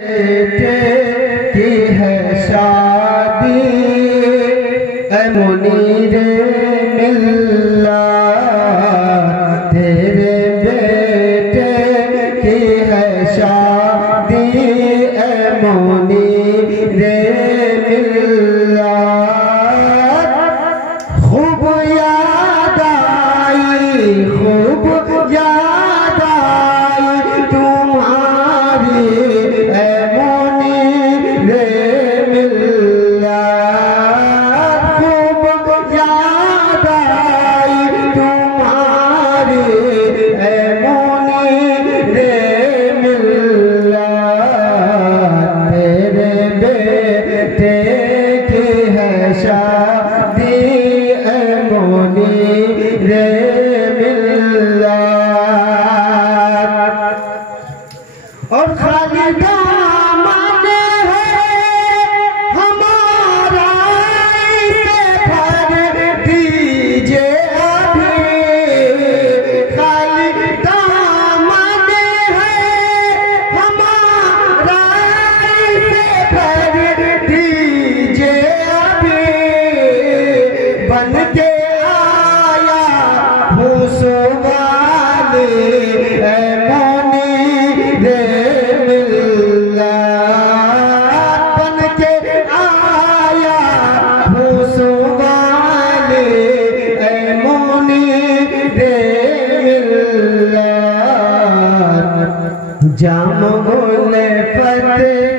की है शादी ऐ मुनीर मिल्लत, तेरे बेटे की है शादी ऐ मुनीर मिल्लत। खूब याद आई, खूब याद आई तुम्हारी ऐ मुनीर मिल्लत। खूब याद आई तुम्हारी ऐ मुनीर मिल्लत, तेरे बेटे की है शादी ऐ मुनीर मिल्लत। और खाली दामन है हमारा, इसे भर दीजिए अभी। खाली दामन है हमारा, इसे भर दीजिए अभी। बन के आया हूँ सुवाले ऐ मुनीर मिल्लत, बन के आया हूँ सुवाले ऐ मुनीर मिल्लत। जाम उल्फत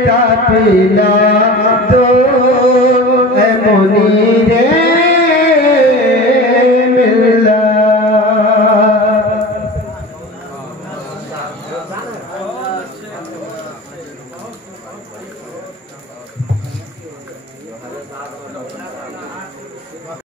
का पिला दो ऐ मुनीर मिल्लत।